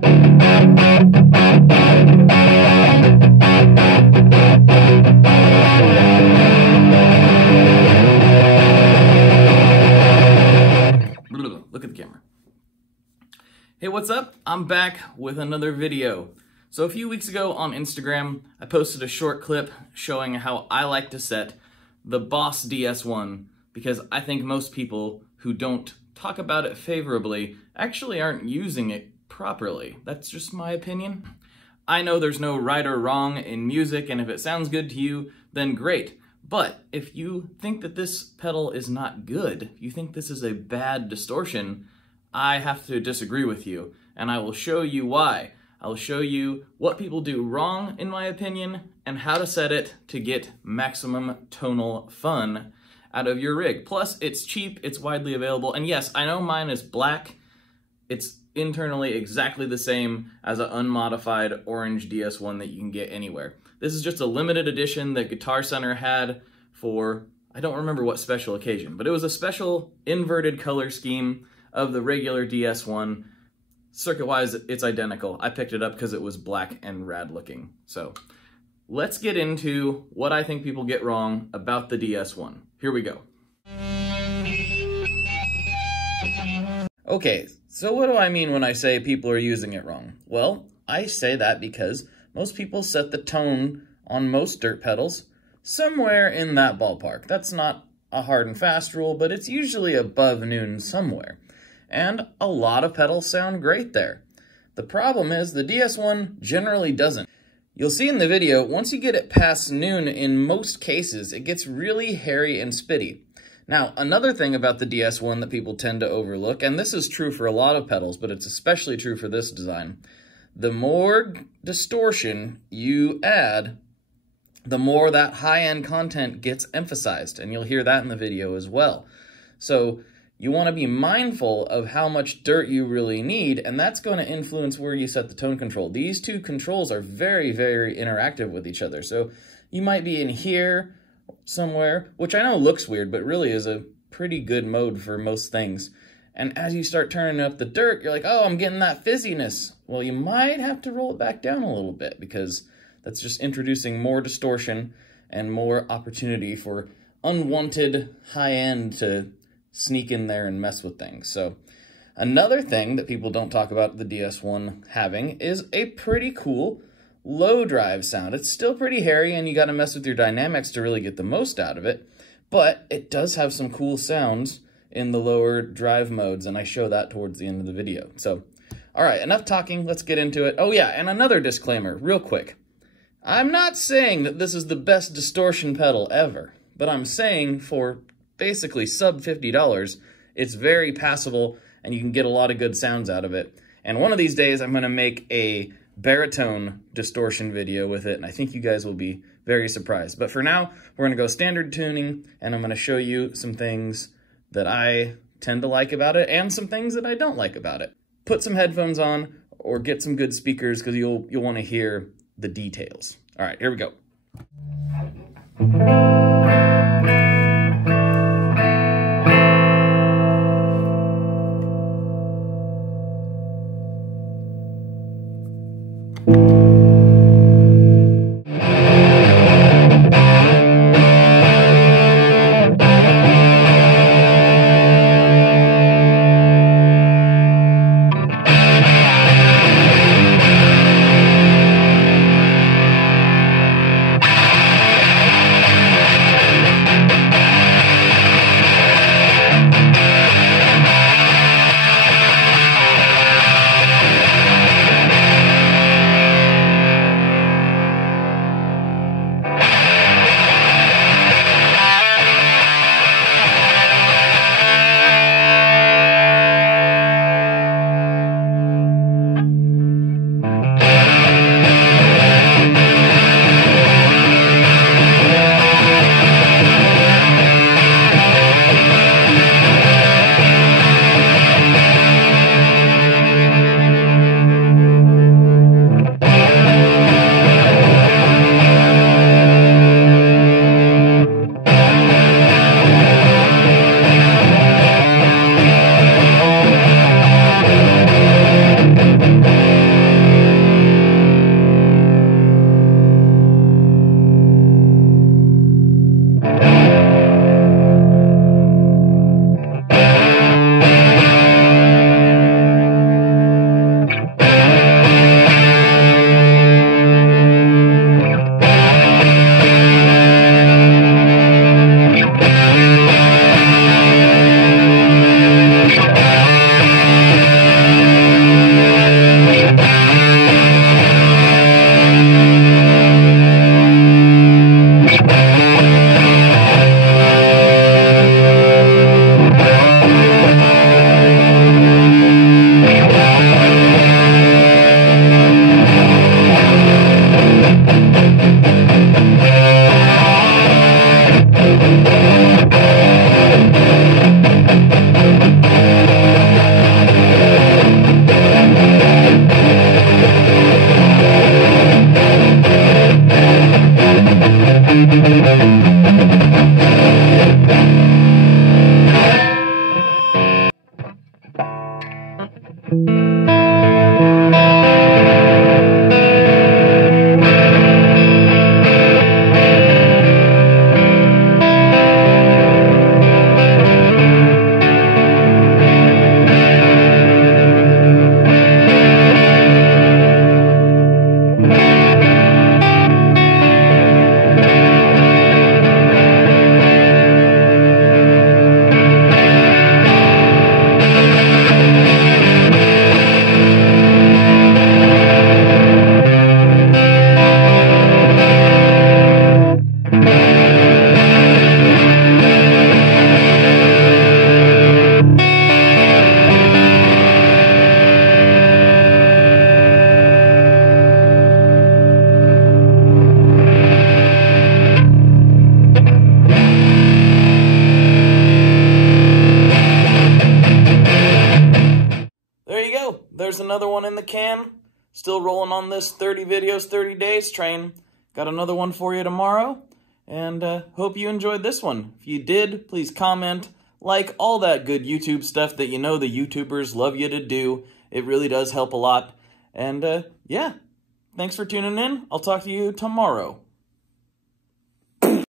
Look at the camera. Hey, what's up? I'm back with another video. So a few weeks ago on Instagram, I posted a short clip showing how I like to set the Boss DS1 because I think most people who don't talk about it favorably actually aren't using it properly. That's just my opinion. I know there's no right or wrong in music, and if it sounds good to you, then great. But if you think that this pedal is not good, you think this is a bad distortion, I have to disagree with you, and I will show you why. I will show you what people do wrong, in my opinion, and how to set it to get maximum tonal fun out of your rig. Plus, it's cheap, it's widely available, and yes, I know mine is black. It's internally exactly the same as an unmodified orange DS1 that you can get anywhere. This is just a limited edition that Guitar Center had for, I don't remember what special occasion, but it was a special inverted color scheme of the regular DS1. Circuit-wise, it's identical. I picked it up because it was black and rad looking. So let's get into what I think people get wrong about the DS1. Here we go. Okay, so what do I mean when I say people are using it wrong? Well, I say that because most people set the tone on most dirt pedals somewhere in that ballpark. That's not a hard and fast rule, but it's usually above noon somewhere. And a lot of pedals sound great there. The problem is the DS1 generally doesn't. You'll see in the video, once you get it past noon, in most cases, it gets really hairy and spitty. Now, another thing about the DS1 that people tend to overlook, and this is true for a lot of pedals, but it's especially true for this design, the more distortion you add, the more that high-end content gets emphasized, and you'll hear that in the video as well. So you want to be mindful of how much dirt you really need, and that's going to influence where you set the tone control. These two controls are very, very interactive with each other. So you might be in here somewhere, which I know looks weird, but really is a pretty good mode for most things. And as you start turning up the dirt, you're like, oh, I'm getting that fizziness. Well, you might have to roll it back down a little bit because that's just introducing more distortion and more opportunity for unwanted high end to sneak in there and mess with things. So another thing that people don't talk about the DS1 having is a pretty cool low drive sound. It's still pretty hairy and you got to mess with your dynamics to really get the most out of it, but it does have some cool sounds in the lower drive modes, and I show that towards the end of the video. So, all right, enough talking, let's get into it. Oh yeah, and another disclaimer, real quick. I'm not saying that this is the best distortion pedal ever, but I'm saying for basically sub $50, it's very passable and you can get a lot of good sounds out of it. And one of these days I'm gonna make a baritone distortion video with it, and I think you guys will be very surprised. But for now, we're gonna go standard tuning, and I'm gonna show you some things that I tend to like about it and some things that I don't like about it. Put some headphones on or get some good speakers because you'll want to hear the details. All right, here we go. there's another one in the can. Still rolling on this 30 videos, 30 days train. Got another one for you tomorrow. And hope you enjoyed this one. If you did, please comment, like, all that good YouTube stuff that you know the YouTubers love you to do. It really does help a lot. And yeah, thanks for tuning in. I'll talk to you tomorrow.